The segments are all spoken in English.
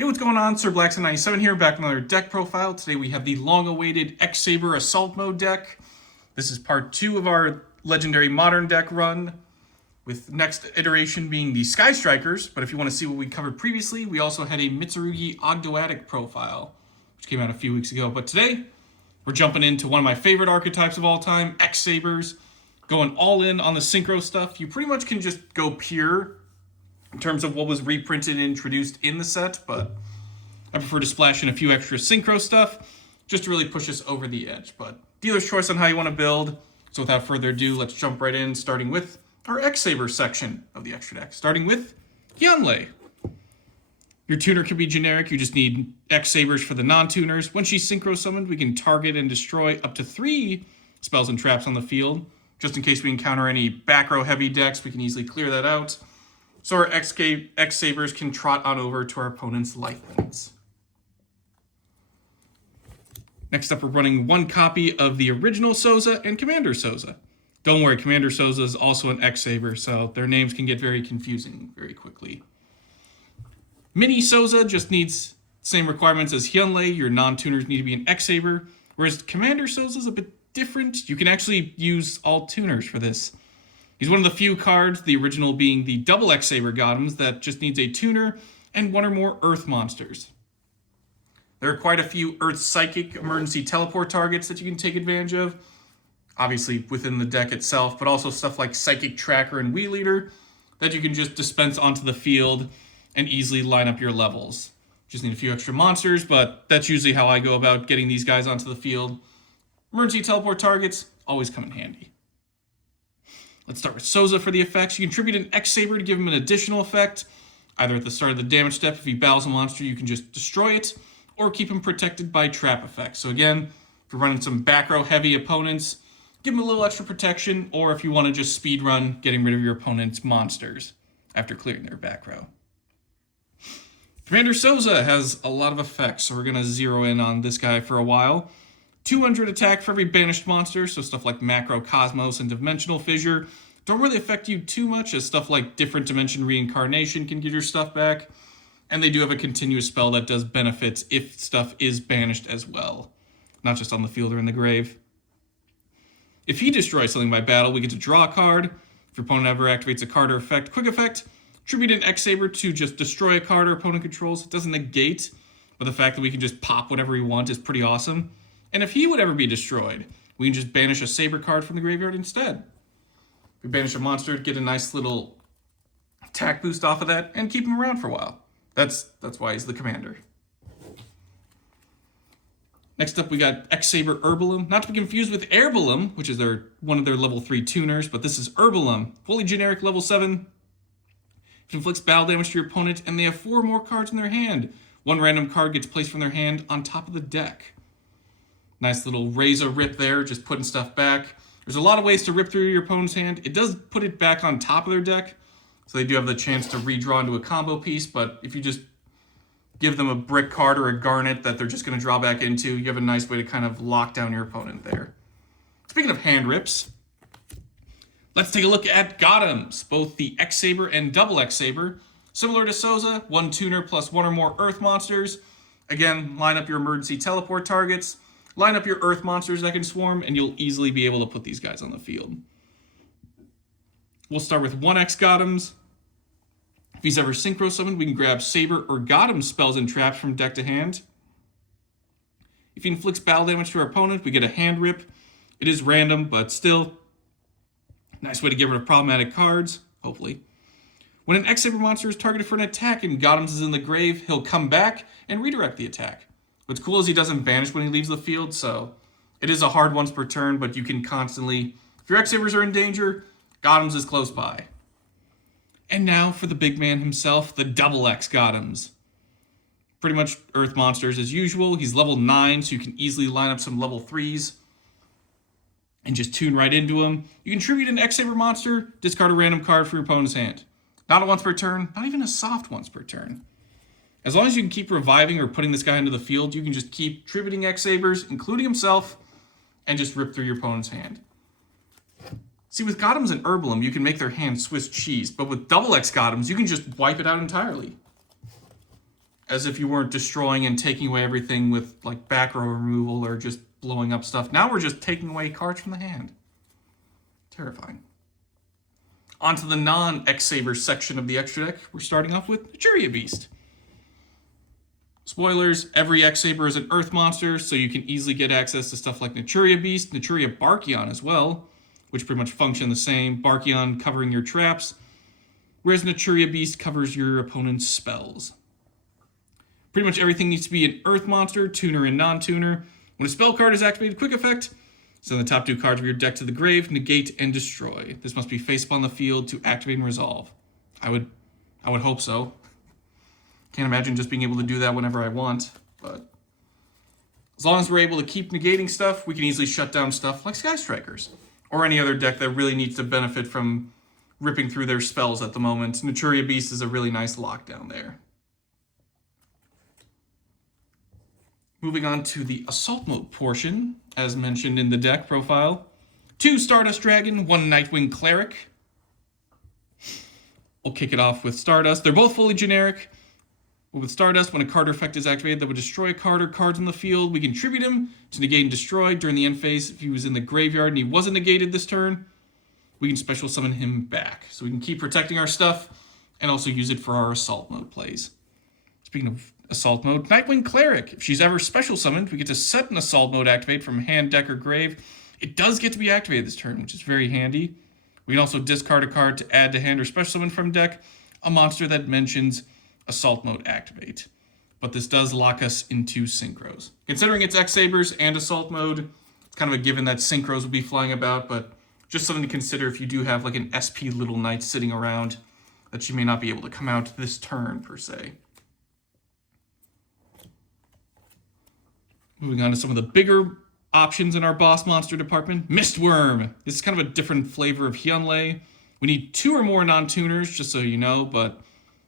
Hey, what's going on? Sir Blackson97 here, back with another deck profile. Today we have the long-awaited X-Saber Assault Mode deck. This is part 2 of our Legendary Modern deck run, with next iteration being the Sky Strikers. But if you want to see what we covered previously, we also had a Mitsurugi Ogdoadic profile, which came out a few weeks ago. But today, we're jumping into one of my favorite archetypes of all time, X-Sabers. Going all in on the synchro stuff. You pretty much can just go pure in terms of what was reprinted and introduced in the set, but I prefer to splash in a few extra synchro stuff just to really push us over the edge. But dealer's choice on how you want to build. So without further ado, let's jump right in, starting with our X-Saber section of the extra deck, starting with Hyunlei. Your tuner can be generic. You just need X-Sabers for the non-tuners. When she's synchro summoned, we can target and destroy up to 3 spells and traps on the field. Just in case we encounter any back row heavy decks, we can easily clear that out. So our X-Sabers can trot on over to our opponent's lifelines. Next up, we're running 1 copy of the original Souza and Commander Souza. Don't worry, Commander Souza is also an X-Saber, so their names can get very confusing very quickly. Mini Souza just needs same requirements as Hyunlei. Your non-tuners need to be an X-Saber, whereas Commander Souza is a bit different. You can actually use all tuners for this. He's one of the few cards, the original being the double X-Saber Gotems, that just needs a tuner and 1 or more Earth monsters. There are quite a few Earth Psychic emergency teleport targets that you can take advantage of, obviously within the deck itself, but also stuff like Psychic Tracker and Wheel Leader that you can just dispense onto the field and easily line up your levels. Just need a few extra monsters, but that's usually how I go about getting these guys onto the field. Emergency teleport targets always come in handy. Let's start with Souza for the effects. You contribute an X-Saber to give him an additional effect. Either at the start of the damage step, if he battles a monster, you can just destroy it, or keep him protected by trap effects. So again, if you're running some back row heavy opponents, give him a little extra protection, or if you want to just speed run, getting rid of your opponent's monsters after clearing their back row. Commander Souza has a lot of effects, so we're going to zero in on this guy for a while. 200 attack for every banished monster, so stuff like Macro, Cosmos, and Dimensional Fissure don't really affect you too much, as stuff like Different Dimension Reincarnation can get your stuff back, and they do have a continuous spell that does benefits if stuff is banished as well, not just on the field or in the grave. If he destroys something by battle, we get to draw a card. If your opponent ever activates a card or effect, quick effect, tribute an X-Saber to just destroy a card or opponent controls. It doesn't negate, but the fact that we can just pop whatever we want is pretty awesome. And if he would ever be destroyed, we can just banish a Saber card from the graveyard instead. We banish a monster, get a nice little attack boost off of that, and keep him around for a while. That's why he's the commander. Next up, we got X-Saber Herbalum. Not to be confused with Herbalum, which is one of their level 3 tuners, but this is Herbalum. Fully generic, level 7. It inflicts battle damage to your opponent, and they have 4 more cards in their hand. 1 random card gets placed from their hand on top of the deck. Nice little razor rip there, just putting stuff back. There's a lot of ways to rip through your opponent's hand. It does put it back on top of their deck, so they do have the chance to redraw into a combo piece, but if you just give them a brick card or a garnet that they're just going to draw back into, you have a nice way to kind of lock down your opponent there. Speaking of hand rips, let's take a look at Gotems, both the X-Saber and double X-Saber. Similar to Souza, 1 tuner plus 1 or more Earth monsters. Again, line up your emergency teleport targets. Line up your Earth monsters that can swarm, and you'll easily be able to put these guys on the field. We'll start with 1 X Gotems. If he's ever synchro summoned, we can grab Saber or Gotem spells and traps from deck to hand. If he inflicts battle damage to our opponent, we get a hand rip. It is random, but still, nice way to get rid of problematic cards, hopefully. When an X-Saber monster is targeted for an attack and Gotems is in the grave, he'll come back and redirect the attack. What's cool is he doesn't vanish when he leaves the field, so it is a hard once per turn, but you can constantly, if your X-Sabers are in danger, Gotems is close by. And now for the big man himself, the double X Gotems. Pretty much Earth monsters as usual. He's level 9, so you can easily line up some level 3s and just tune right into him. You can tribute an X-Saber monster, discard a random card from your opponent's hand. Not a once per turn, not even a soft once per turn. As long as you can keep reviving or putting this guy into the field, you can just keep tributing X-Sabers, including himself, and just rip through your opponent's hand. See, with Gotems and Herbalum, you can make their hand Swiss cheese, but with double X Gotems, you can just wipe it out entirely. as if you weren't destroying and taking away everything with like back row removal or just blowing up stuff. Now we're just taking away cards from the hand. Terrifying. Onto the non-X-Saber section of the extra deck. We're starting off with YuGiOh Beast. Spoilers, every X-Saber is an Earth monster, so you can easily get access to stuff like YuGiOh Beast, YuGiOh Barkion as well, which pretty much function the same. Barkion covering your traps, whereas YuGiOh Beast covers your opponent's spells. Pretty much everything needs to be an Earth monster, tuner, and non-tuner. When a spell card is activated, quick effect, send the top 2 cards of your deck to the grave, negate, and destroy. This must be face up on the field to activate and resolve. I would hope so. Can't imagine just being able to do that whenever I want, but as long as we're able to keep negating stuff, we can easily shut down stuff like Sky Strikers, or any other deck that really needs to benefit from ripping through their spells at the moment. YuGiOh Beast is a really nice lockdown there. Moving on to the Assault Mode portion, as mentioned in the deck profile. 2 Stardust Dragon, 1 Nightwing Cleric. We'll kick it off with Stardust. They're both fully generic. But with Stardust, when a card or effect is activated that would destroy a card or cards on the field, we can tribute him to negate and destroy during the end phase. If he was in the graveyard and he wasn't negated this turn, we can special summon him back. So we can keep protecting our stuff and also use it for our Assault Mode plays. Speaking of Assault Mode, Nightwing Cleric. If she's ever special summoned, we get to set an Assault Mode activate from hand, deck, or grave. It does get to be activated this turn, which is very handy. We can also discard a card to add to hand or special summon from deck a monster that mentions Assault Mode activate. But this does lock us into synchros. Considering it's X-Sabers and Assault Mode, it's kind of a given that synchros will be flying about, but just something to consider if you do have like an SP Little Knight sitting around that she may not be able to come out this turn per se. Moving on to some of the bigger options in our boss monster department. Mistworm. This is kind of a different flavor of Hyunlei. We need 2 or more non-tuners, just so you know, but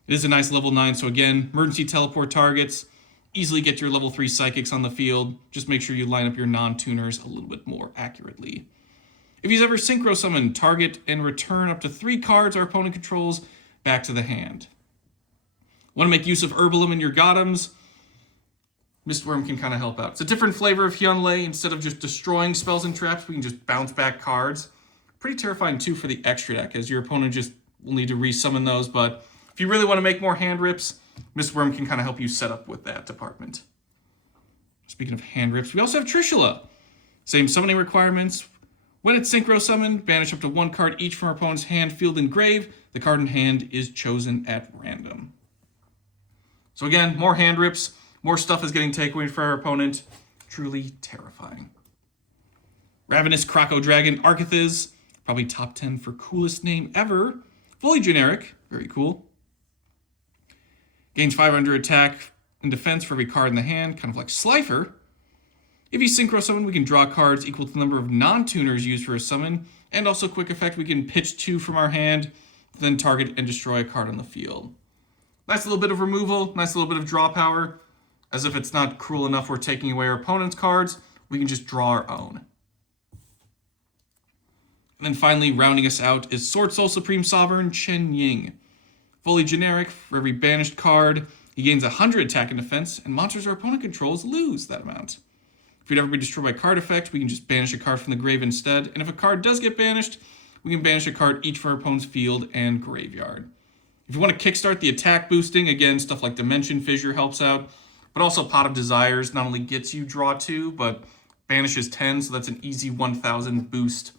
it is a nice level 9. So again, emergency teleport targets. Easily get your level 3 psychics on the field. Just make sure you line up your non-tuners a little bit more accurately. If he's ever synchro summoned, target and return up to 3 cards our opponent controls back to the hand. Want to make use of Herbalum in your Gothams? Mistworm can kind of help out. It's a different flavor of Hyunlei. Instead of just destroying spells and traps, we can just bounce back cards. Pretty terrifying too for the extra deck, as your opponent just will need to resummon those. But if you really want to make more hand rips, Mistworm can kind of help you set up with that department. Speaking of hand rips, we also have Trishula. Same summoning requirements. When it's synchro summoned, banish up to 1 card each from our opponent's hand, field, and grave. The card in hand is chosen at random. So again, more hand rips. More stuff is getting taken away for our opponent. Truly terrifying. Ravenous Croco Dragon Archithes. Probably top 10 for coolest name ever. Fully generic. Very cool. Gains 500 attack and defense for every card in the hand. Kind of like Slifer. If he's synchro summoned, we can draw cards equal to the number of non-tuners used for a summon. And also quick effect, we can pitch 2 from our hand, then target and destroy a card on the field. Nice little bit of removal. Nice little bit of draw power. As if it's not cruel enough we're taking away our opponent's cards, we can just draw our own. And then finally, rounding us out is Sword Soul Supreme Sovereign Chen Ying. Fully generic, for every banished card, he gains 100 attack and defense, and monsters our opponent controls lose that amount. If you'd ever be destroyed by card effect, we can just banish a card from the grave instead, and if a card does get banished, we can banish a card each from our opponent's field and graveyard. If you want to kickstart the attack boosting, again, stuff like Dimension Fissure helps out. But also Pot of Desires not only gets you draw 2, but banishes 10, so that's an easy 1,000 boost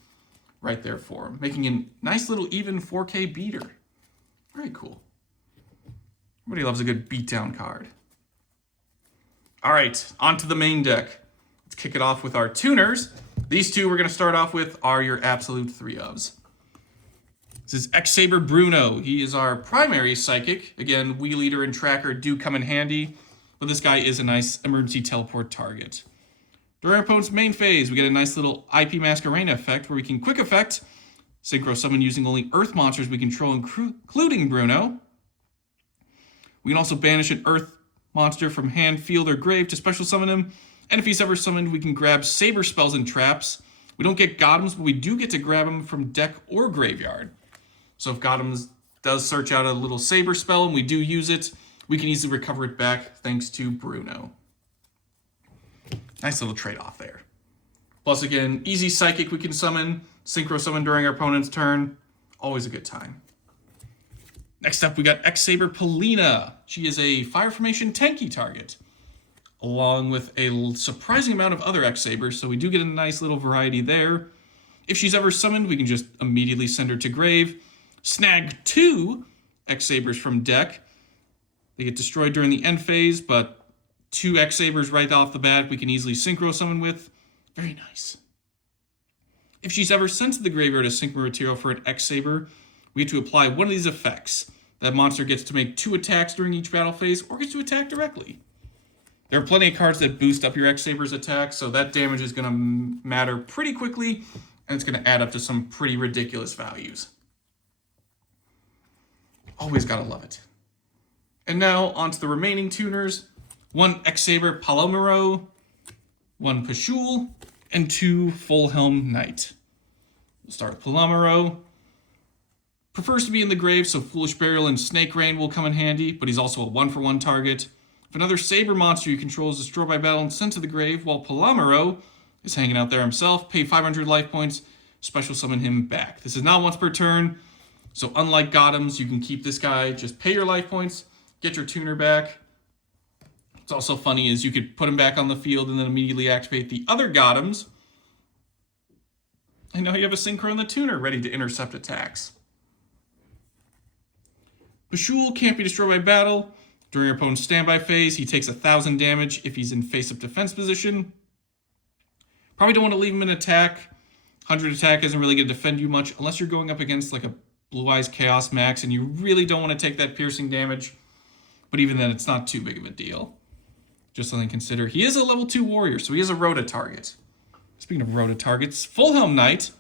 right there for him. Making a nice little even 4K beater. Very cool. Everybody loves a good beatdown card. All right, on to the main deck. Let's kick it off with our tuners. These 2 we're going to start off with are your absolute 3-ofs. This is X-Saber Bruno. He is our primary psychic. Again, Wheel Eater and Tracker do come in handy. But this guy is a nice emergency teleport target. During our opponent's main phase, we get a nice little IP Masquerena effect where we can quick effect, synchro summon using only Earth monsters we control, including Bruno. We can also banish an Earth monster from hand, field, or grave to special summon him. And if he's ever summoned, we can grab Saber spells and traps. We don't get Gothams, but we do get to grab him from deck or graveyard. So if Gothams does search out a little Saber spell and we do use it, we can easily recover it back thanks to Bruno. Nice little trade-off there. Plus, again, easy Psychic we can summon, Synchro Summon during our opponent's turn. Always a good time. Next up, we got X-Saber Polina. She is a Fire Formation tanky target, along with a surprising amount of other X-Sabers, so we do get a nice little variety there. If she's ever summoned, we can just immediately send her to grave, snag 2 X-Sabers from deck. They get destroyed during the end phase, but 2 X-Sabers right off the bat we can easily Synchro Summon with. Very nice. If she's ever sent to the graveyard as Synchro material for an X-Saber, we have to apply one of these effects. That monster gets to make 2 attacks during each battle phase, or gets to attack directly. There are plenty of cards that boost up your X-Saber's attack, so that damage is going to matter pretty quickly, and it's going to add up to some pretty ridiculous values. Always gotta love it. And now, on to the remaining tuners. 1 X-Saber Palomero, 1 Pashul, and 2 Full-Helm Knight. We'll start with Palomero. Prefers to be in the grave, so Foolish Burial and Snake Rain will come in handy, but he's also a 1-for-1 target. If another Saber monster you control is destroyed by battle and sent to the grave, while Palomero is hanging out there himself, pay 500 life points, special summon him back. This is not once per turn, so unlike Gothams, you can keep this guy, just pay your life points, get your tuner back. What's also funny is you could put him back on the field and then immediately activate the other Gothams. And now you have a Synchro and the tuner ready to intercept attacks. Pashul can't be destroyed by battle. During your opponent's standby phase, he takes 1,000 damage if he's in face-up defense position. Probably don't want to leave him in attack. 100 attack isn't really going to defend you much unless you're going up against like a Blue Eyes Chaos Max and you really don't want to take that piercing damage. But even then, it's not too big of a deal. Just something to consider. He is a level 2 warrior, so he is a Rota target. Speaking of Rota targets, Full-Helm Knight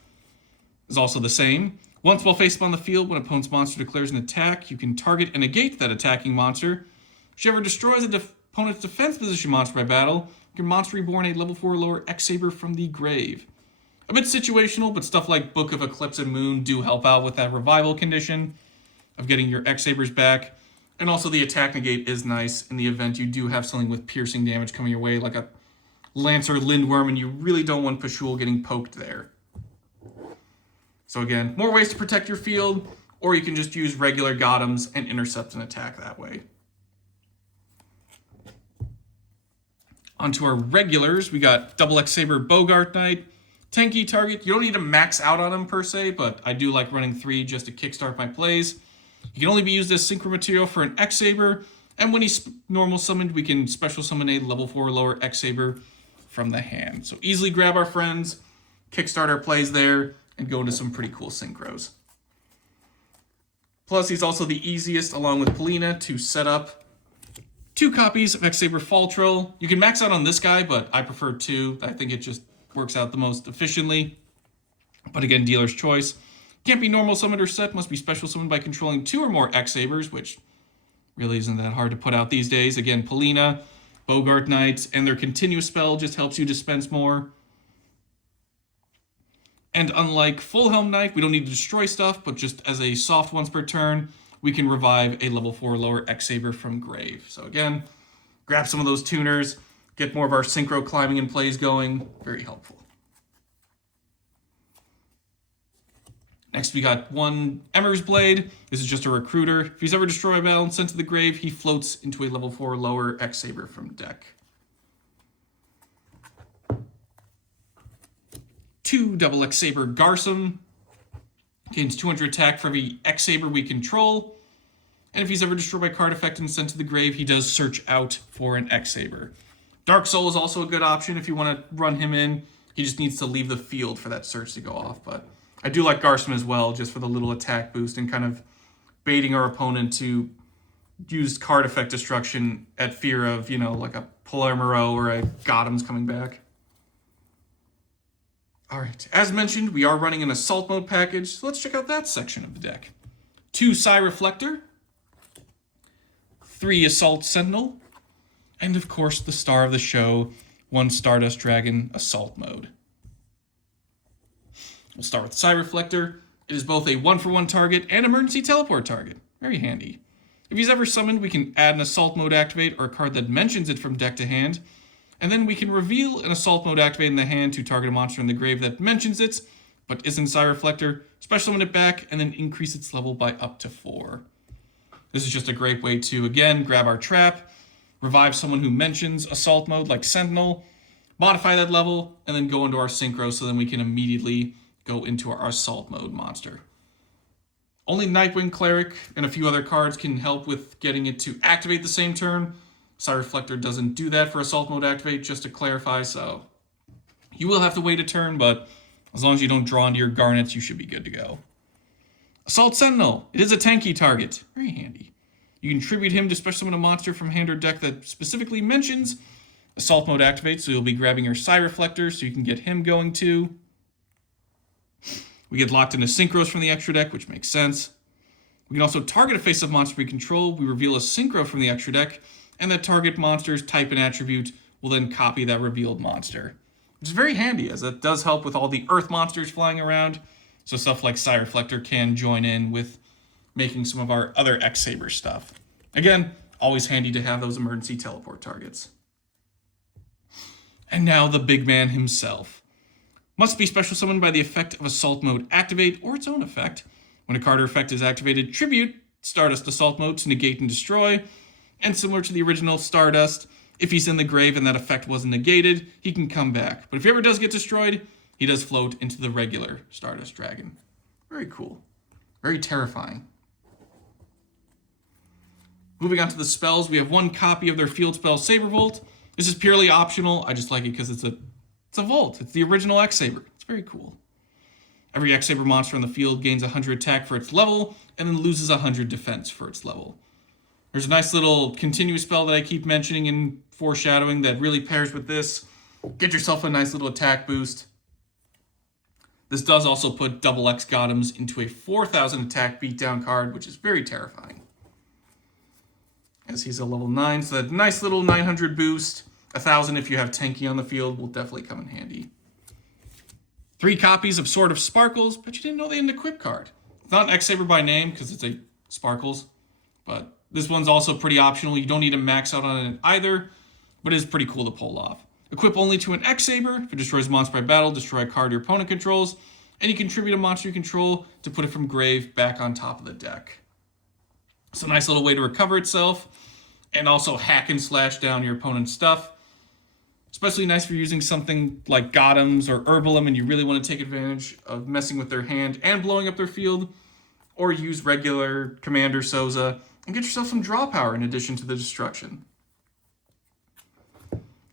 is also the same. Once while face up on the field, when opponent's monster declares an attack, you can target and negate that attacking monster. If she ever destroys an opponent's defense position monster by battle, you can monster reborn a level 4 or lower X-Saber from the grave. A bit situational, but stuff like Book of Eclipse and Moon do help out with that revival condition of getting your X-Sabers back. And also the attack negate is nice in the event you do have something with piercing damage coming your way, like a Lancer Lindworm, and you really don't want Pashul getting poked there. So again, more ways to protect your field, or you can just use regular Gothams and intercept an attack that way. Onto our regulars, we got double X-Saber Bogart Knight. Tanky target, you don't need to max out on him per se, but I do like running 3 just to kickstart my plays. He can only be used as Synchro material for an X-Saber, and when he's normal summoned, we can special summon a level 4 or lower X-Saber from the hand. So easily grab our friends, kickstart our plays there, and go into some pretty cool synchros. Plus, he's also the easiest, along with Polina, to set up 2 copies of X-Saber Fall Troll. You can max out on this guy, but I prefer 2. I think it just works out the most efficiently. But again, dealer's choice. Can't be normal summoned or set, must be special summoned by controlling 2 or more X-Sabers, which really isn't that hard to put out these days. Again, Polina, Bogart Knights, and their continuous spell just helps you dispense more. And unlike Full-Helm Knight, we don't need to destroy stuff, but just as a soft once per turn, we can revive a level 4 or lower X-Saber from grave. So again, grab some of those tuners, get more of our synchro climbing and plays going. Very helpful. Next, we got 1 Emmer's Blade. This is just a recruiter. If he's ever destroyed by battle and sent to the grave, he floats into a level 4 or lower X-Saber from deck. 2 double X-Saber Garsum. Gains 200 attack for every X-Saber we control. And if he's ever destroyed by card effect and sent to the grave, he does search out for an X-Saber. Dark Soul is also a good option if you want to run him in. He just needs to leave the field for that search to go off. But I do like Garsum as well, just for the little attack boost and kind of baiting our opponent to use card effect destruction at fear of, you know, like a Palermo or a Gotham's coming back. Alright, as mentioned, we are running an Assault Mode package, so let's check out that section of the deck. 2 Psy Reflector, 3 Assault Sentinel, and of course the star of the show, 1 Stardust Dragon Assault Mode. We'll start with Psy Reflector. It is both a 1-for-1 target and emergency teleport target. Very handy. If he's ever summoned, we can add an Assault Mode activate or a card that mentions it from deck to hand. And then we can reveal an Assault Mode activate in the hand to target a monster in the grave that mentions it, but isn't Sire Reflector, special summon it back, and then increase its level by up to 4. This is just a great way to, again, grab our trap, revive someone who mentions Assault Mode like Sentinel, modify that level, and then go into our Synchro so then we can immediately go into our Assault Mode monster. Only Nightwing Cleric and a few other cards can help with getting it to activate the same turn. Sire Reflector doesn't do that for Assault Mode activate, just to clarify, so you will have to wait a turn, but as long as you don't draw into your Garnets, you should be good to go. Assault Sentinel. It is a tanky target. Very handy. You can tribute him to special summon a monster from hand or deck that specifically mentions Assault Mode activate, so you'll be grabbing your Sire Reflector so you can get him going too. We get locked into Synchros from the extra deck, which makes sense. We can also target a face-up monster we control. We reveal a Synchro from the extra deck, and that target monster's type and attribute will then copy that revealed monster. Which is very handy, as that does help with all the Earth monsters flying around. So stuff like Sire Reflector can join in with making some of our other X-Saber stuff. Again, always handy to have those emergency teleport targets. And now the big man himself. Must be special summoned by the effect of Assault Mode activate or its own effect. When a card or effect is activated, tribute Stardust Assault Mode to negate and destroy. And similar to the original Stardust, if he's in the grave and that effect wasn't negated, he can come back. But if he ever does get destroyed, he does float into the regular Stardust Dragon. Very cool. Very terrifying. Moving on to the spells, we have one copy of their field spell, Saber Volt. This is purely optional. I just like it because it's a Volt. It's the original X-Saber. It's very cool. Every X-Saber monster on the field gains 100 attack for its level, and then loses 100 defense for its level. There's a nice little continuous spell that I keep mentioning in foreshadowing that really pairs with this. Get yourself a nice little attack boost. This does also put double X Gotems into a 4,000 attack beatdown card, which is very terrifying. As he's a level 9, so that nice little 900 boost. 1,000 if you have Tanky on the field will definitely come in handy. 3 copies of Sword of Sparkles, but you didn't know they had an equip card. It's not an X-Saber by name because it's a Sparkles, but this one's also pretty optional. You don't need to max out on it either, but it is pretty cool to pull off. Equip only to an X-Saber. If it destroys a monster by battle, destroy a card your opponent controls, and you contribute a monster you control to put it from grave back on top of the deck. It's a nice little way to recover itself, and also hack and slash down your opponent's stuff. Especially nice for using something like Gotems or Herbalum and you really want to take advantage of messing with their hand and blowing up their field, or use regular Commander Soza and get yourself some draw power in addition to the destruction.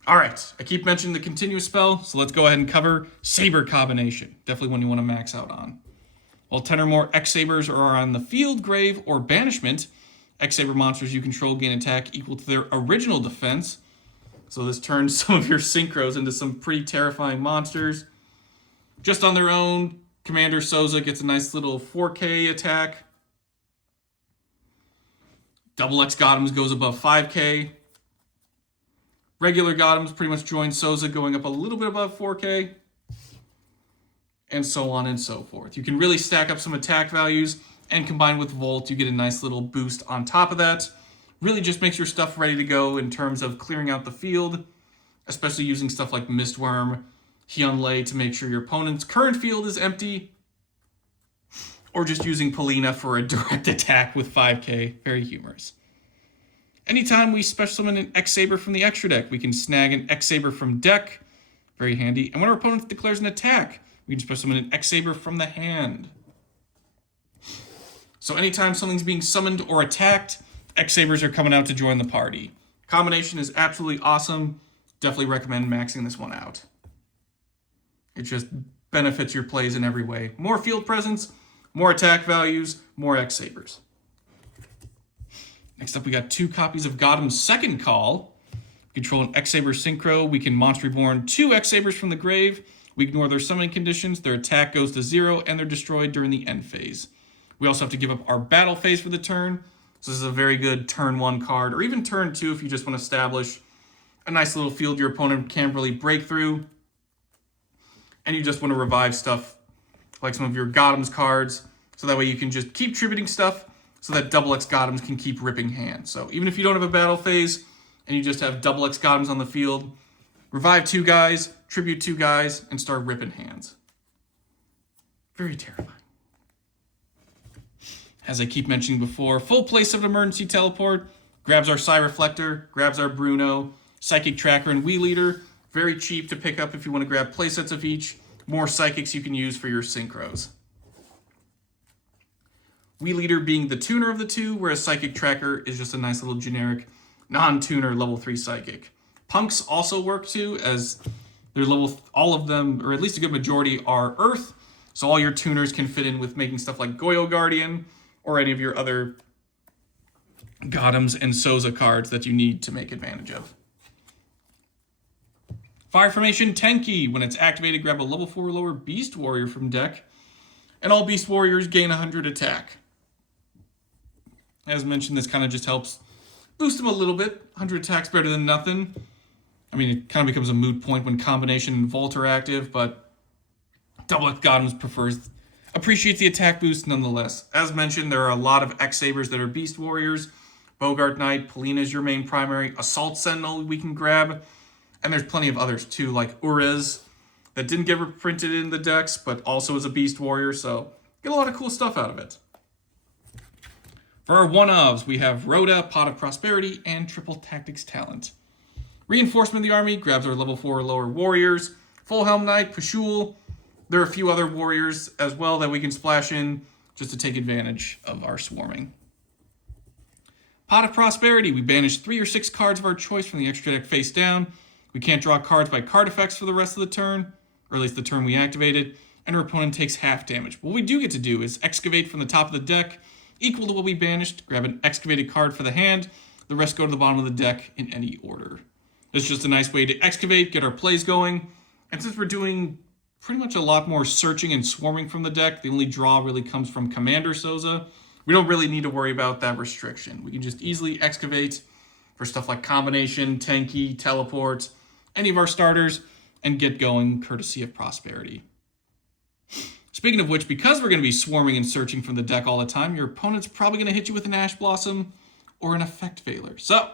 Alright, I keep mentioning the continuous spell, so let's go ahead and cover Saber Combination. Definitely one you want to max out on. While 10 or more X-Sabers are on the field, grave, or banishment, X-Saber monsters you control gain attack equal to their original defense. So this turns some of your Synchros into some pretty terrifying monsters. Just on their own, Commander Soza gets a nice little 4K attack. Double X Gotems goes above 5K. Regular Gotems pretty much join Soza, going up a little bit above 4K. And so on and so forth. You can really stack up some attack values, and combined with Volt, you get a nice little boost on top of that. Really just makes your stuff ready to go in terms of clearing out the field, especially using stuff like Mistworm, Hyunlei to make sure your opponent's current field is empty, or just using Polina for a direct attack with 5K. Very humorous. Anytime we special summon an X-Saber from the extra deck, we can snag an X-Saber from deck. Very handy. And when our opponent declares an attack, we can special summon an X-Saber from the hand. So anytime something's being summoned or attacked, X-Sabers are coming out to join the party. Combination is absolutely awesome. Definitely recommend maxing this one out. It just benefits your plays in every way. More field presence, more attack values, more X-Sabers. Next up, we got 2 copies of Gotem's Second Call. Control an X-Saber Synchro. We can Monster Reborn 2 X-Sabers from the grave. We ignore their summoning conditions. Their attack goes to 0, and they're destroyed during the end phase. We also have to give up our battle phase for the turn. So this is a very good turn 1 card, or even turn 2 if you just want to establish a nice little field your opponent can't really break through. And you just want to revive stuff like some of your Gotem's cards, so that way you can just keep tributing stuff so that double X Gotems can keep ripping hands. So even if you don't have a battle phase and you just have double X Gotems on the field, revive 2 guys, tribute 2 guys, and start ripping hands. Very terrifying. As I keep mentioning before, full place of emergency teleport, grabs our Psi Reflector, grabs our Bruno, Psychic Tracker, and Wii Leader. Very cheap to pick up if you want to grab playsets of each. More Psychics you can use for your Synchros. Wii Leader being the tuner of the two, whereas Psychic Tracker is just a nice little generic non-tuner level 3 Psychic. Punks also work too, as they're all of them, or at least a good majority, are Earth. So all your tuners can fit in with making stuff like YuGiOh Guardian, or any of your other Gotems and Souza cards that you need to make advantage of. Fire Formation Tenki. When it's activated, grab a level 4 or lower Beast Warrior from deck, and all Beast Warriors gain 100 attack. As mentioned, this kind of just helps boost them a little bit. 100 attack's better than nothing. I mean, it kind of becomes a moot point when Combination and Vault are active, but Double X Gotems appreciates the attack boost nonetheless. As mentioned, there are a lot of X-Sabers that are Beast Warriors. Bogart Knight, Polina is your main primary. Assault Sentinel we can grab. And there's plenty of others too, like Urez, that didn't get reprinted in the decks, but also is a Beast Warrior, so get a lot of cool stuff out of it. For our one-ofs, we have Rhoda, Pot of Prosperity, and Triple Tactics Talent. Reinforcement of the Army grabs our level 4 or lower Warriors. Full Helm Knight, Pashul. There are a few other Warriors as well that we can splash in just to take advantage of our swarming. Pot of Prosperity, we banish 3 or 6 cards of our choice from the extra deck face down. We can't draw cards by card effects for the rest of the turn, or at least the turn we activated, and our opponent takes half damage. What we do get to do is excavate from the top of the deck, equal to what we banished, grab an excavated card for the hand, the rest go to the bottom of the deck in any order. It's just a nice way to excavate, get our plays going, and since we're doing pretty much a lot more searching and swarming from the deck, the only draw really comes from Commander Souza, we don't really need to worry about that restriction. We can just easily excavate for stuff like Combination, Tenki, Teleport, any of our starters, and get going courtesy of Prosperity. Speaking of which, because we're going to be swarming and searching from the deck all the time, your opponent's probably going to hit you with an Ash Blossom or an Effect Veiler. So,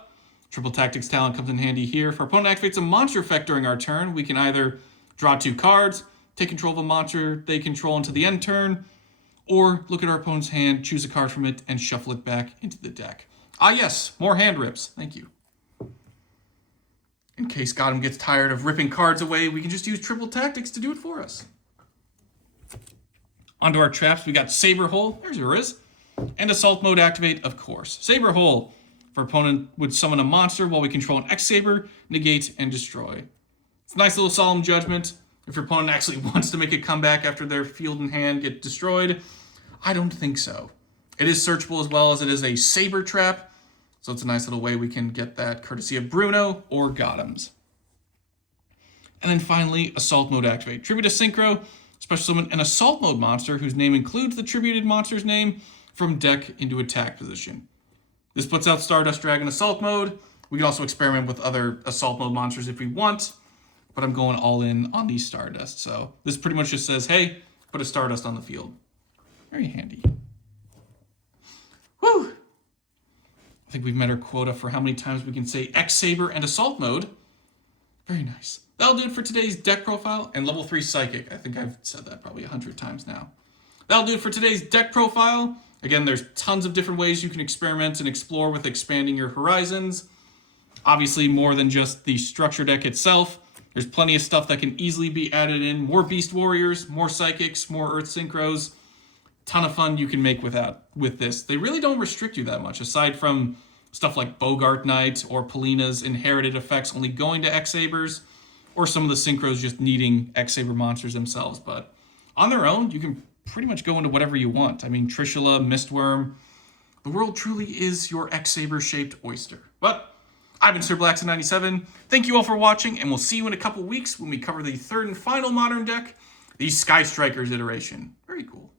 Triple Tactics Talent comes in handy here. If our opponent activates a monster effect during our turn, we can either draw 2 cards, take control of a monster they control into the end turn, or look at our opponent's hand, choose a card from it, and shuffle it back into the deck. Ah yes, more hand rips. Thank you. In case Gotham gets tired of ripping cards away, we can just use Triple Tactics to do it for us. Onto our traps, we got Saber Hole, there's your Riz, and Assault Mode Activate, of course. Saber Hole, if our opponent would summon a monster while we control an X-Saber, negate, and destroy. It's a nice little Solemn Judgment. If your opponent actually wants to make a comeback after their field and hand get destroyed, I don't think so. It is searchable as well as it is a Saber Trap, so it's a nice little way we can get that courtesy of Bruno or Gotems. And then finally, Assault Mode Activate. Tribute a Synchro, special summon an Assault Mode monster whose name includes the tributed monster's name from deck into attack position. This puts out Stardust Dragon Assault Mode. We can also experiment with other Assault Mode monsters if we want, but I'm going all in on these Stardust. So this pretty much just says, hey, put a Stardust on the field. Very handy. Whew! I think we've met our quota for how many times we can say X-Saber and Assault Mode. Very nice. That'll do it for today's deck profile and level 3 Psychic. I think I've said that probably 100 times now. That'll do it for today's deck profile. Again, there's tons of different ways you can experiment and explore with expanding your horizons. Obviously, more than just the structure deck itself. There's plenty of stuff that can easily be added in. More Beast Warriors, more Psychics, more Earth Synchros. Ton of fun you can make with this. They really don't restrict you that much, aside from stuff like Bogart Knight or Polina's inherited effects only going to X-Sabers, or some of the Synchros just needing X-Saber monsters themselves. But on their own, you can pretty much go into whatever you want. I mean, Trishula, Mistworm, the world truly is your X-Saber-shaped oyster. But I've been Sir Blackson97. Thank you all for watching, and we'll see you in a couple weeks when we cover the third and final modern deck, the Sky Strikers iteration. Very cool.